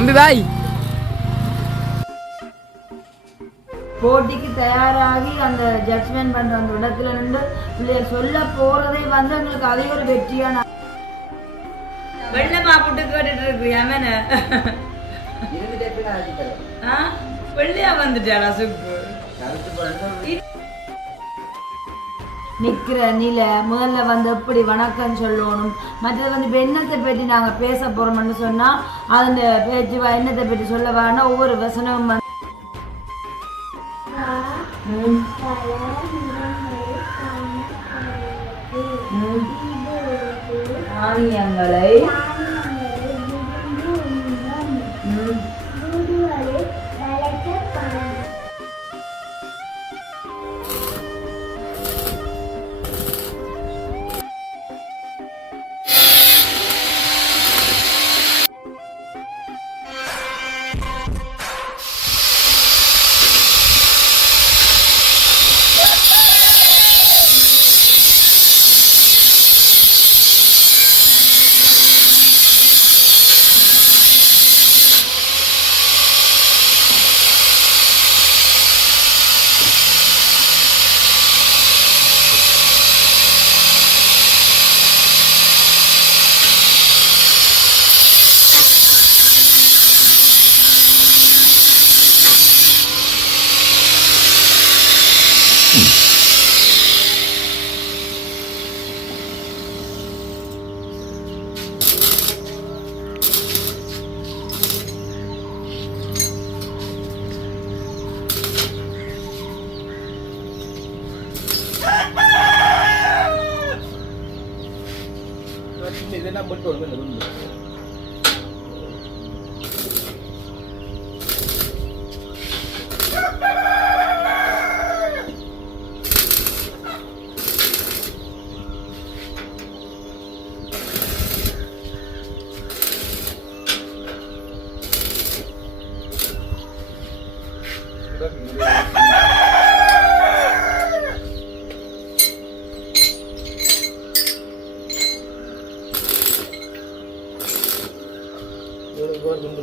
தம்பி பாய். போட்டிக்கு தயாராகி அந்த ஜட்ஜ்மெண்ட் பண்ற அந்த இடத்துல இருந்து பிள்ளைய சொல்ல போறதே வந்து எங்களுக்கு அதே ஒரு வெற்றியான வெள்ளமா போட்டு கேட்டுட்டு இருக்கு. வெள்ளையா வந்துட்டாளா சுக்கு நிக்கிற நில முதல்ல வந்து எப்படி வணக்கம் சொல்லணும். மற்றது வந்து இப்போ எண்ணத்தை பற்றி நாங்கள் பேச போறோம்னு சொன்னா அந்த பேச்சு எண்ணத்தை பற்றி சொல்ல வேணா ஒவ்வொரு வசனமும் தானியங்களை இதெல்லாம் மட்டும் வந்து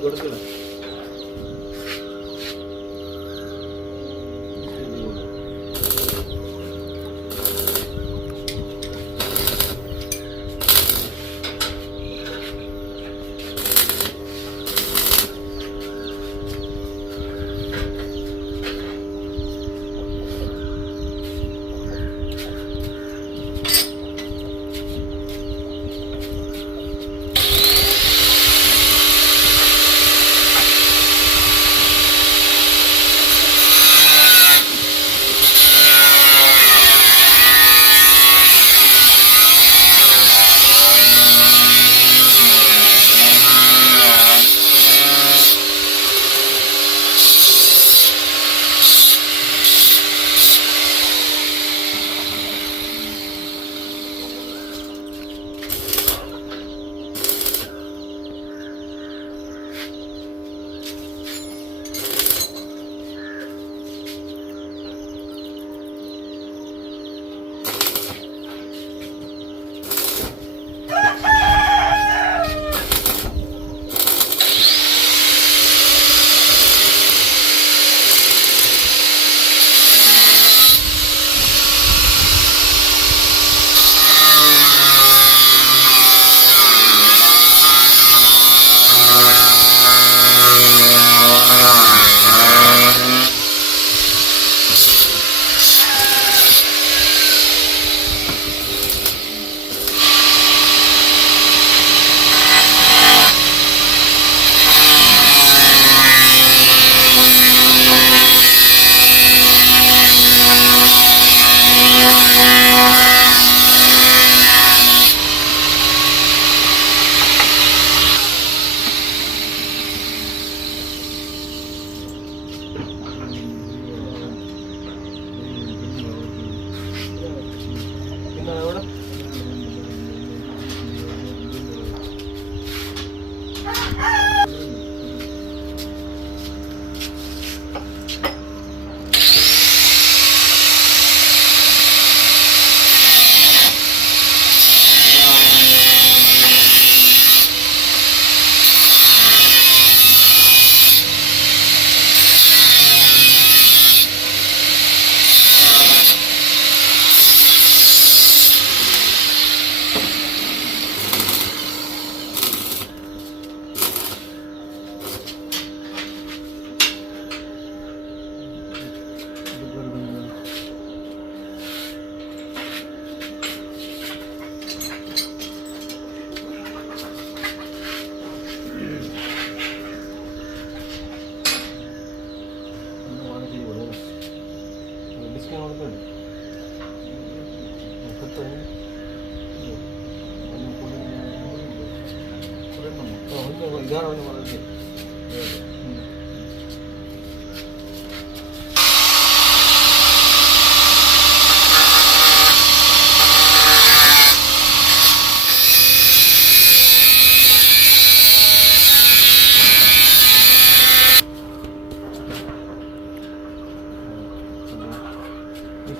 கொடுக்கல.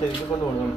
சரி இது கொண்டு போகணும்.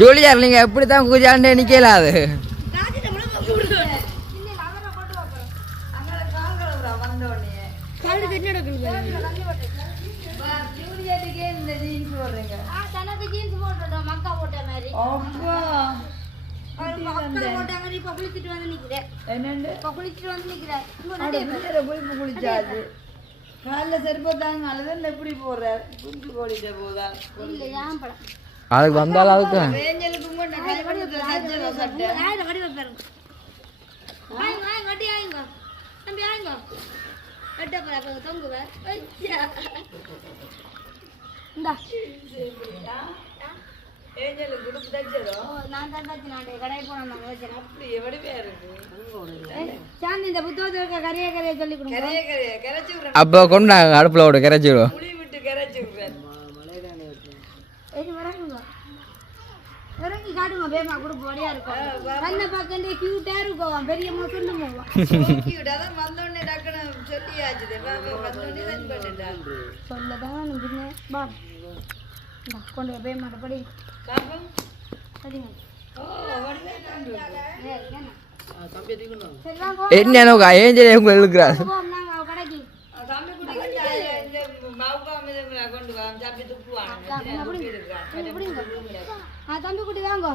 ஜூலியார் நீங்கள் எப்படி தான் கூஜாண்டே நிற்கலாது அதுக்கு வந்தாலும் அதுக்கு அப்போ கொண்டாங்க அடுப்பில் விட கரைச்சிடுவோம் இறங்கி காட்டுங்க பேமா குரூப் வழியா இருக்கும் கண்ணை பார்க்கண்டே கியூட்டா இருக்கும் பெரிய சொல்லுங்க வந்தோடனே டக்குனு சொல்லியாச்சு சொல்லதான் பின்ன பா கொண்டு பேமா படி படிங்க என்ன ஏஞ்சல் உங்க இழுக்கிறார் கடைக்கு தம்பி குட்டி வாங்க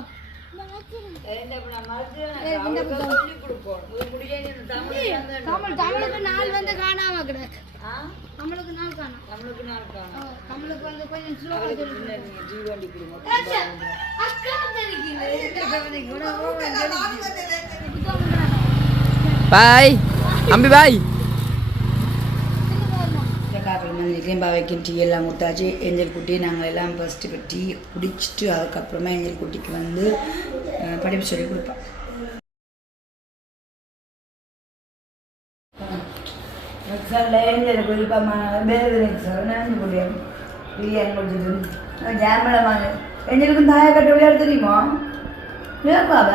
தமிழுக்கு நாள் வந்து காணாம கிடக்கு தமிழுக்கு நாள் காணும் தமிழுக்கு வந்து கொஞ்சம் ஸ்லோவா பாய் அம்பி பாய் வைக்க டீ எல்லாம் கொடுத்தாச்சு ஏஞ்சல் குட்டி நாங்கள் எல்லாம் ஃபஸ்ட்டு டீ குடிச்சிட்டு அதுக்கப்புறமா ஏஞ்சல் குட்டிக்கு வந்து படிப்பு சொல்லி கொடுப்போம். ஏஞ்சல் குடிப்பாம்மா ஜாமலமாக ஏஞ்சலுக்கும் தாயை கட்ட விளையாட தெரியுமா விளையாடுவாவ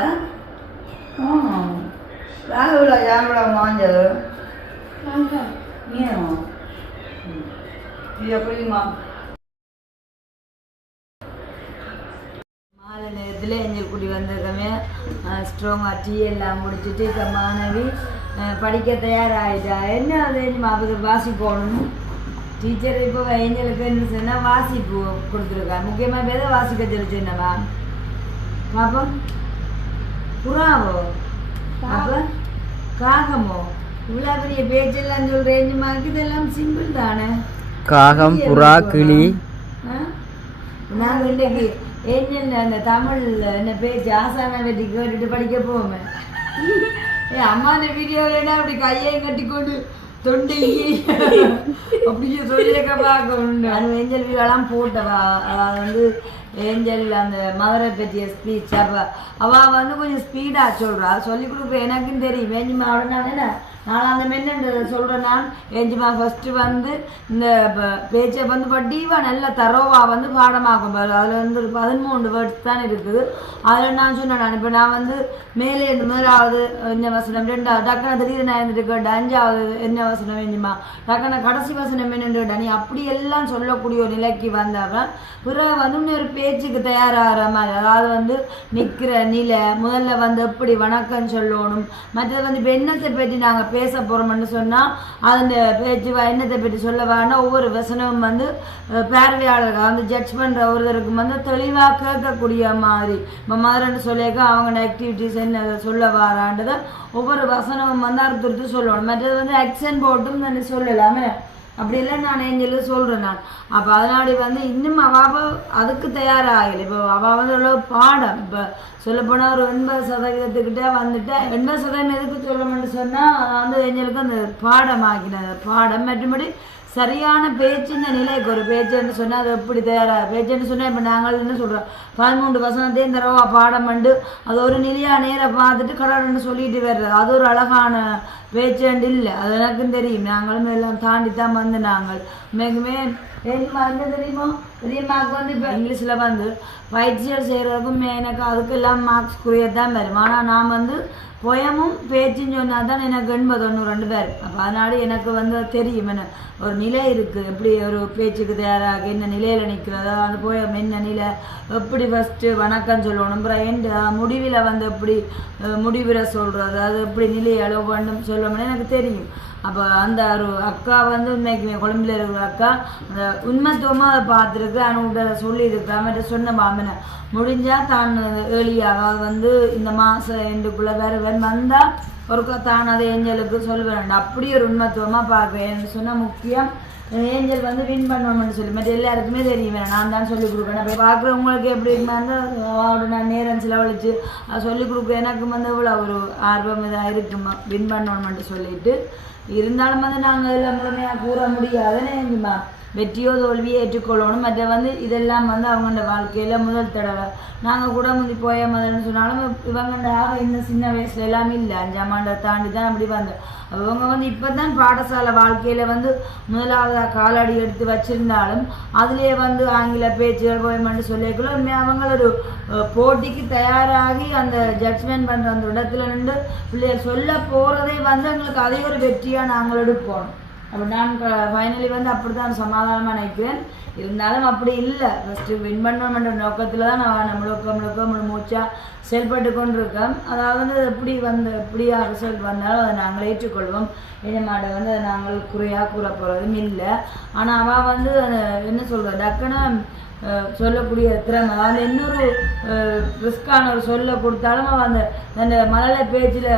ராகுல ஜாமலம் வாஞ்சது ஏன் மாலை நேரத்தில் ஏஞ்சல் குடி வந்திருக்கமே ஸ்ட்ராங்காக டீ எல்லாம் முடிச்சுட்டு இப்போ மாணவி படிக்க தயாராகிட்டா என்ன அது அது வாசி போகணும் டீச்சர் இப்போ ஏஞ்சலுக்கு என்ன சொன்னால் வாசிப்பு கொடுத்துருக்கா முக்கியமாக பேத வாசிக்க சொல்லிச்சு என்னவா பாப்போம் புறாவோ அப்போ காகமோ இவ்வளோ பெரிய பேச்செல்லாம் சொல்கிறேன் இதெல்லாம் சிம்பிள் தானே காகம் புறா கிளி நாங்கள் இன்றைக்கு ஏஞ்சல் அந்த தமிழ் என்ன பேச்சு ஆசான வெட்டி கேட்டுட்டு படிக்க போவோமே அம்மா அந்த வீடியோவில் அப்படி கையை கட்டி கொண்டு தொண்டை அப்படியே சொல்லியிருக்க பார்க்கணும் அது ஏஞ்சல் வீடியோலாம் போட்டவா அதாவது வந்து ஏஞ்சல் அந்த மதுரை பற்றிய ஸ்பீச் அப்போ அவள் வந்து கொஞ்சம் ஸ்பீடாக சொல்கிறா சொல்லி கொடுப்பேன் எனக்குன்னு தெரியும் வேஞ்சிமா உடனே நான் அந்த மென்னன்றதை சொல்கிறேன் நான் ஏஞ்சிமா ஃபஸ்ட்டு வந்து இந்த பேச்சை வந்து டீவாக நல்ல தரோவாக வந்து பாடமாக்கும் அதில் வந்து ஒரு 13 வேர்ட்ஸ் தான் இருக்குது அதில் நான் சொன்னேன் நான் இப்போ நான் வந்து மேலே இந்த முதலாவது என்ன வசனம் 2வது டக்குனு திடீர்னு நான் இருந்துட்டு கேட்டேன் 5வது என்ன வசனம் வேஞ்சிமா டக்குனு கடைசி வசனம் என்னென்னு கேட்டேன் நீ அப்படியெல்லாம் சொல்லக்கூடிய ஒரு நிலைக்கு வந்தவன் பிறகு வந்து இன்னொரு பேச்சுக்கு தயாராகிற மாதிரி அதாவது வந்து நிற்கிற நிலை முதல்ல வந்து எப்படி வணக்கம் சொல்லணும் மற்றது வந்து இப்போ என்னத்தை பற்றி நாங்கள் பேச போகிறோம்னு சொன்னால் அந்த பேச்சு என்னத்தை பற்றி சொல்ல வேண்டாம் ஒவ்வொரு வசனமும் வந்து பார்வையாளர்கள் வந்து ஜட்ஜ் பண்ணுற ஒருத்தருக்கு வந்து தெளிவாக கேட்கக்கூடிய மாதிரி இப்போ மதுரைன்னு சொல்லியிருக்க அவங்களோட ஆக்டிவிட்டீஸ் என்ன சொல்ல வரான்றதை ஒவ்வொரு வசனமும் வந்து அறுத்துறுத்து சொல்லணும் மற்றது வந்து ஆக்சன் போட்டும் நான் சொல்லலாமே அப்படியெல்லாம் நான் ஏஞ்சல் சொல்கிறேன் நான் அப்போ அதனாடி வந்து இன்னும் அவள் அதுக்கு தயாராகலை இப்போ அவள் வந்து அவ்வளோ பாடம் இப்போ சொல்லப்போனால் ஒரு 80% வந்துட்டேன் 80% எதுக்கு சொல்லணும்னு சொன்னால் வந்து ஏஞ்சலுக்கு அந்த பாடமாக்கினது பாடம் மற்றபடி சரியான பேச்சு இந்த நிலைக்கு ஒரு பேச்சுன்னு சொன்னால் அது எப்படி தயாராக பேச்சுன்னு சொன்னால் இப்போ நாங்கள் என்ன சொல்கிறோம் 13 வசனத்தையும் தரவா பாடம் பண்ணு அது ஒரு நிலையாக நேராக பார்த்துட்டு கடவுள்னு சொல்லிட்டு வர்றது அது ஒரு அழகான பேச்சுண்டு இல்லை அது எனக்கும் தெரியும் நாங்களும் எல்லாம் தாண்டி தான் வந்து நாங்கள் மிகமே என்ன தெரியுமோ பெரியம்மாவுக்கு வந்து இப்போ இங்கிலீஷில் வந்து பயிற்சிகள் செய்கிறதுக்கும் எனக்கு அதுக்கெல்லாம் மார்க்ஸ் குறையத்தான் வரும். ஆனால் நான் வந்து போயமும் பேச்சுன்னு சொன்னால் தான் எனக்கு 80-92 பேர். அப்போ அதனால எனக்கு வந்து தெரியும் என்ன ஒரு நிலை இருக்குது, எப்படி ஒரு பேச்சுக்கு தயாராக என்ன நிலையில் நிற்கிறதோ அந்த போயம் என்ன நிலை, எப்படி ஃபஸ்ட்டு வணக்கம் சொல்லணும், அப்புறம் எந்த முடிவில் வந்து எப்படி முடிவில் சொல்கிறது, அது எப்படி நிலையை அளவு வேண்டும் சொல்லணும்னு எனக்கு தெரியும். அப்போ அந்த ஒரு அக்கா வந்து உண்மைக்குமே கொழம்பில் இருக்கிற அக்கா அந்த உண்மைத்துவமாக அதை பார்த்துருக்கு. அவனுக்கிட்ட சொல்லியிருக்கா அவன்கிட்ட சொன்ன மாமனை முடிஞ்சால் தான் ஏழியாக வந்து இந்த மாதம் எண்டுக்குள்ளே வேறு வந்தால் ஒருக்கா தான் அதை ஏஞ்சலுக்கு சொல்லுவேன். அப்படி ஒரு உண்மைத்துவமாக பார்க்குறேன் சொன்னால் முக்கியம் ஏஞ்சல் வந்து வின் பண்ணணும்னு சொல்லி மற்ற எல்லாருக்குமே தெரியும் நான் தான் சொல்லிக் கொடுப்பேன். அப்போ பார்க்குறவங்களுக்கு எப்படி இருந்தால் அவரோட நான் நேரம் செலவழித்து அதை சொல்லிக் கொடுக்க எனக்கு வந்து இவ்வளோ ஒரு ஆர்வம் இதாக இருக்குமா வின் பண்ணணும்னு சொல்லிட்டு இருந்தாலும் வந்து நாங்கள் எல்லாம் முழுமையாக கூற முடியாதுன்னு வெற்றியோ தோல்வியை ஏற்றுக்கொள்ளணும். மற்ற வந்து இதெல்லாம் வந்து அவங்களோட வாழ்க்கையில் முதல் தடவை நாங்கள் கூட முந்தி போய முதல்னு சொன்னாலும் இவங்கள்ட இந்த சின்ன வயசுல எல்லாமே இல்லை 5ஆம் ஆண்டை தாண்டி தான் அப்படி வந்தோம். அவங்க வந்து இப்போ தான் பாடசாலை வாழ்க்கையில் வந்து முதலாவதாக காலடி எடுத்து வச்சுருந்தாலும் அதுலேயே வந்து ஆங்கில பேச்சுகள் போயமென்று சொல்லிக்குள்ள உண்மையாக அவங்க ஒரு போட்டிக்கு தயாராகி அந்த ஜட்ஜ்மெண்ட் பண்ணுற அந்த இடத்துல நின்று பிள்ளைகள் சொல்ல போகிறதே வந்து எங்களுக்கு அதே ஒரு வெற்றியாக நாங்கள் எடுப்போம். அப்போ நான் ஃபைனலி வந்து அப்படி தான் சமாதானமாக நினைக்கிறேன். இருந்தாலும் அப்படி இல்லை, ஃபஸ்ட்டு வின் பண்ணணுன்ற நோக்கத்தில் தான் நான் முழுக்க மூச்சாக செயல்பட்டு கொண்டு இருக்கோம். அதாவது எப்படி வந்து எப்படியா ரிசல்ட் வந்தாலும் அதை நாங்கள் ஏற்றுக்கொள்வோம். மாட்டை வந்து அதை நாங்கள் குறையாக கூற போகிறதும் இல்லை. ஆனால் அவள் வந்து என்ன சொல்கிறேன் டக்குன்னு சொல்லக்கூடிய திறமை அதாவது இன்னொரு ரிஸ்கான ஒரு சொல்ல கொடுத்தாலும் அவன் அந்த மழலை பேச்சில்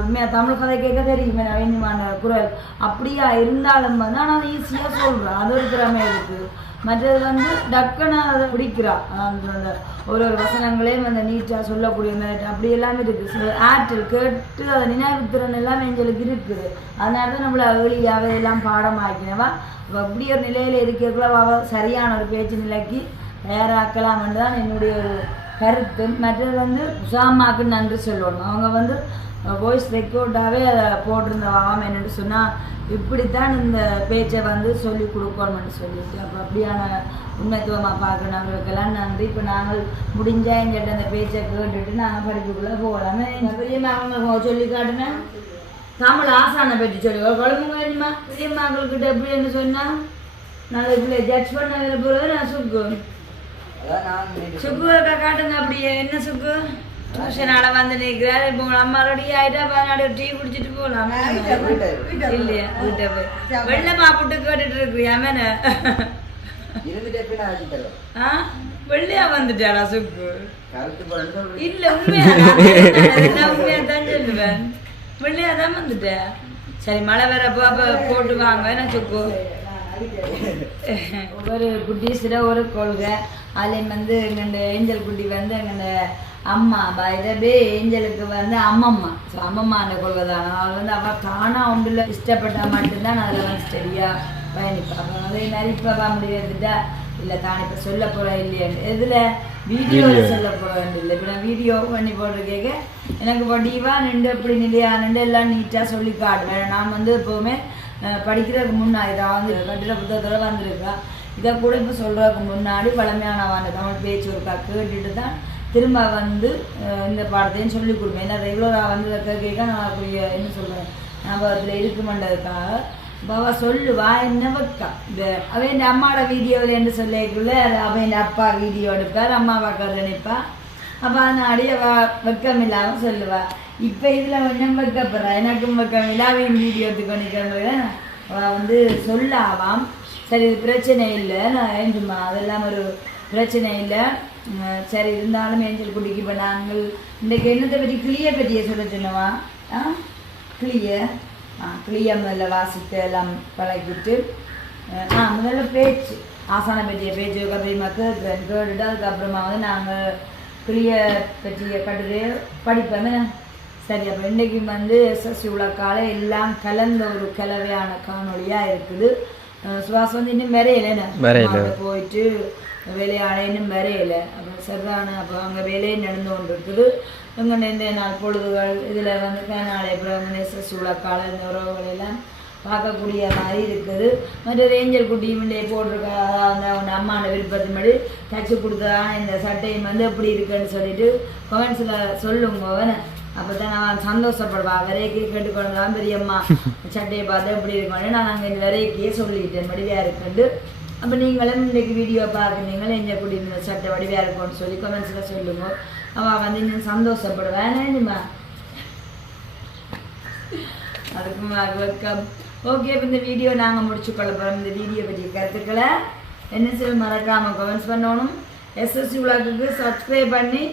உண்மையாக தமிழ் கதை கேட்க தெரியுமே வேணுமான குரல் அப்படியா இருந்தாலும் வந்து ஆனால் அதை ஈஸியாக சொல்கிறான், அது ஒரு திறமை இருக்குது. மற்றது வந்து டக்குன்னு அதை பிடிக்கிறான், அந்த ஒரு வசனங்களையும் அந்த நீட்டாக சொல்லக்கூடிய மாதிரி அப்படி எல்லாமே இருக்குது. ஆற்றல் கேட்டு அதை நினைவுத்திறன் எல்லாம் எங்களுக்கு இருக்குது. அதனால தான் நம்மளை ஏழியாவே எல்லாம் பாடமாக்கினவா அப்படி ஒரு நிலையில் இருக்கக்குள்ள அவள் சரியான ஒரு பேச்சு நிலைக்கு தயாராக்கலாம்னு தான் என்னுடைய ஒரு கருத்து. மற்றது வந்து உசாமாக்கு நன்றி சொல்லணும். அவங்க வந்து வாய்ஸ் ரெக்கார்டாகவே அதை போட்டிருந்தவாம் என்னென்னு சொன்னால் இப்படித்தான் இந்த பேச்சை வந்து சொல்லி கொடுக்கணும்னு சொல்லிட்டு அப்போ அப்படியான உண்மைத்துவமாக பார்க்குறவங்களுக்கெல்லாம் நன்றி. இப்போ நாங்கள் முடிஞ்சால் எங்கிட்ட அந்த பேச்சை கேட்டுட்டு நாங்கள் படிப்புக்குள்ளே போகலாமே. பெரியம்மா அவங்க சொல்லி காட்டுனேன் தமிழ் ஆசானை பற்றி சொல்லி குழம்புங்க வேணுமா பெரியம்மாக்கள்கிட்ட எப்படின்னு சொன்னால் நான் இப்படி ஜட்ஜ் பண்ண போகிறது நான் சுக்கு காட்டுங்க அப்படியே என்ன சுக்கு டியூஷனால வந்து நிற்கிறாரு. இப்போ உங்கள் அம்மா ரெடி ஆகிட்டா பதினாடு டீ குடிச்சிட்டு போகலாம் இல்லையா வீட்டை போய் வெள்ளை மாப்பிட்டு கேட்டுட்டு இருக்கிறியாமேன வெள்ளையா வந்துட்டாளா சுக்கு இல்லை உண்மையா உண்மையா தான் சொல்லுவேன் வெள்ளையா தான் வந்துட்டேன். சரி மழை வரப்போ அப்போ போட்டு வாங்க நான் சுக்கு ஒரு குட்டீஸில் ஒரு கொள்கை அதுலேயும் வந்து எங்கள்ட ஏஞ்சல் குட்டி வந்து எங்கள்ட அம்மா இதே ஏஞ்சலுக்கு வந்து அம்மம்மா. ஸோ அம்மம்மா அந்த கொள்கை தான் அவள் வந்து அவள் தானாக ஒன்றில் இஷ்டப்பட்டால் மட்டும்தான் அதில் வந்து ஸ்டெடியாக பயணிப்பாள். அப்போ அதே மாதிரி இப்போ முடிவெடுத்துட்டா இல்லை தான் இப்போ சொல்ல போகிறேன் இல்லையான்னு இதில் வீடியோவில் சொல்ல போகிறேன் இல்லை. இப்போ நான் வீடியோ பண்ணி போட்டிருக்கேங்க எனக்கு வடிவாக நின்று எப்படி நிலையா நின்று எல்லாம் நீட்டாக சொல்லி காட்டுவேன். நான் வந்து எப்போவுமே படிக்கிறதுக்கு முன்னாடி தான் வந்து கட்டிட புத்தகத்தோடு வந்திருக்கா இதை கூட இப்போ சொல்கிறதுக்கு முன்னாடி பழமையானவான தமிழ் பேச்சு ஒருக்கா கேட்டுட்டு தான் திரும்ப வந்து இந்த பாடத்தையும் சொல்லிக் கொடுப்பேன். ஏன்னா ரெகுலராக வந்து கேட்க நான் அப்படிய என்ன சொல்கிறேன் ஞாபகத்தில் இருக்குமென்றதுக்காக பாபா சொல்லுவா என்ன வைக்கா அவன் இந்த அம்மாவோட வீடியோவில் என்று சொல்லிக்குள்ள அவன் இந்த அப்பா வீடியோ எடுப்பார் அம்மா பார்க்கறது நினைப்பா. அப்போ அதனாடி அவள் வெக்கம் இல்லாமல் சொல்லுவா. இப்போ இதில் கொஞ்சம் வைக்கப்படுறா எனக்கும் வெக்கம் இல்லை அவன் வீடியோ எடுத்துக்கொண்டு அவள் வந்து சொல்லாவாம். சரி இது பிரச்சனை இல்லை நான் ஏஞ்சுமா அதெல்லாம் ஒரு பிரச்சனை இல்லை. சரி இருந்தாலும் ஏஞ்சல் குட்டிக்கு இப்போ நாங்கள் இன்றைக்கு என்னத்தை பற்றி கிளியை பற்றிய சொல்ல சொன்னவா கிளியை முதல்ல வாசித்து எல்லாம் பழகிட்டு முதல்ல பேச்சு ஆசானை பற்றிய பேச்சு கபடிமா கேட்டுட்டு அதுக்கப்புறமா வந்து நாங்கள் கிளியை பற்றிய கட்டுரையை படிப்போமே. சரி அப்போ இன்றைக்கு வந்து எஸ்எஸ்சி உலக்கால எல்லாம் கலந்த ஒரு கலவையான காணொலியாக இருக்குது. சுவாசம் வந்து இன்னும் வரையில போயிட்டு வேலையாட இன்னும் வரையில அப்புறம் சரிதான அப்போ அங்கே வேலையை நடந்து கொண்டு இருக்குது. எங்கள் இந்த நாள் பொழுதுகள் இதில் வந்து நாளை அப்புறம் எஸ்எஸ்சி உலக்கால இந்த உறவுகளெல்லாம் பார்க்கக்கூடிய மாதிரி இருக்குது. மற்ற ஏஞ்சல் குட்டியும் போட்டிருக்க அந்த அம்மாவோட விருப்பத்தின்படி தச்சு கொடுத்ததான இந்த சட்டையும் வந்து எப்படி இருக்குன்னு சொல்லிட்டு கமெண்ட்ஸில் சொல்லுங்க. அப்போ தான் நான் சந்தோஷப்படுவா. விரைக்கே கேட்டுக்கொண்டு தான் பெரியம்மா சட்டையை பார்த்து எப்படி இருக்கணும். நான் அங்கே இந்த விரைக்கையே சொல்லிட்டேன் வடிவாக இருக்குண்டு. அப்போ நீங்களும் இன்றைக்கு வீடியோ பார்க்குறீங்களா எங்கள் குடி இந்த சட்டை வடிவாக இருக்கும்னு சொல்லி கமெண்ட்ஸில் சொல்லுங்க. அவள் வந்து இன்னும் சந்தோஷப்படுவேன். ஏன்னுமா அதுக்கு வெல்கம். ஓகே, இப்போ இந்த வீடியோ நாங்கள் முடிச்சுக்கொள்ள போகிறோம். இந்த வீடியோ பற்றிய கருத்துக்களை என்ன செய்ய மறக்காமல் கமெண்ட்ஸ் பண்ணணும். எஸ்எஸ்சி உலகுக்கு சப்ஸ்கிரைப் பண்ணி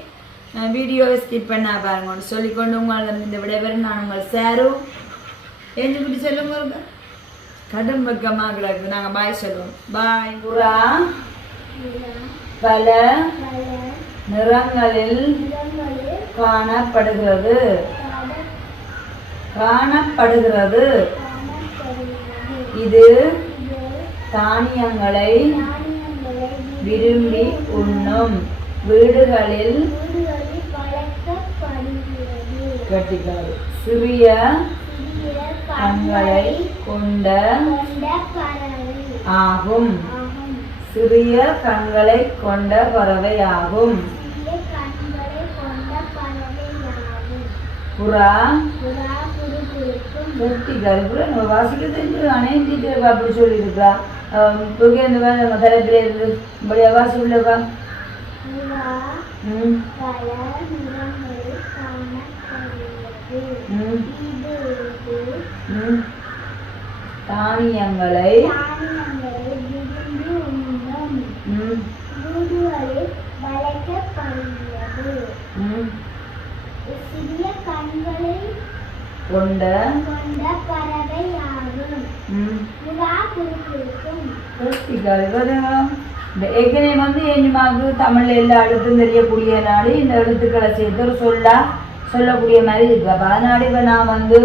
வீடியோவை ஸ்கிப் பண்ண பாருங்கன்னு சொல்லிக்கொண்டு உங்களை இந்த விடைபெறும் நான் உங்கள் சேரும் ஏஞ்சு குட்டி சொல்லுங்க. கடும் பக்கமாக கிடக்கு. நாங்கள் பாய் சொல்லுவோம். பாய். புறா பல நிறங்களில் காணப்படுகிறது. இது தானியங்களை விரும்பி உண்ணும் வீடுகளில் கட்டிக்காது. சிறிய கண்களை கொண்ட ஆகும். சிறிய கண்களை கொண்ட பறவை ஆகும். புறா கட்டிக்காது. வாசிக்க தெரிஞ்சு அணைஞ்சிட்டு அப்படி சொல்லியிருக்கா. அந்த தலைப்பில் இருந்து இப்படியா வாசி உள்ளவா. தானியங்களை சிறிய கண்களை கொண்ட பறவையாகும். ஏற்கனவே வந்து என்னமாக்கு தமிழ்ல எல்லா எழுத்தும் தெரியக்கூடிய நாடு இந்த எழுத்துக்களை சேர்த்து ஒரு சொல்லக்கூடிய மாதிரி இருக்கு. அப்போ அதனால இப்போ நான் வந்து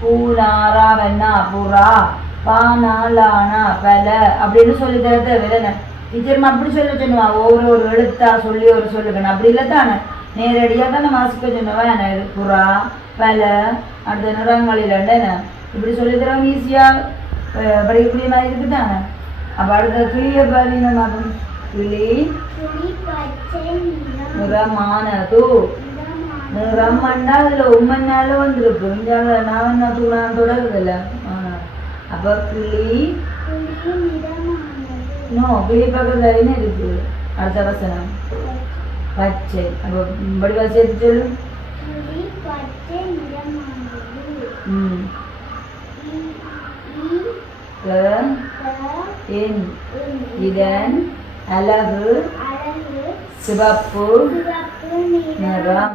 பூனாரா வெண்ணா புறா பானா லானா பல அப்படின்னு சொல்லி தர தேவையில்லை. டீச்சர்மா அப்படி சொல்ல சொன்னுவா. ஒவ்வொரு எழுத்தா சொல்லி ஒரு சொல்லுவேன். அப்படி இல்லை தானே, நேரடியாக தானே வாசிக்க சொன்னவா. என்ன புறா பல அடுத்த நிறங்களில் இப்படி சொல்லி தரவன் ஈஸியாக படிக்கக்கூடிய மாதிரி இருக்கு தானே. அப்போ அடுத்த கிளியை பாருங்க. கிளி நிறமானது. நிறம் மண்டா அதில் உண்மைனால வந்துருக்கு. நான் தொடருதில்ல. அப்போ கிளி கிளி பக்கத்துல இருக்கு. அடுத்த வசனம் பச்சை. அப்போ வடிவா சேர்த்து சொல்லு. இதன் அழகு சிவப்பு நிறம்.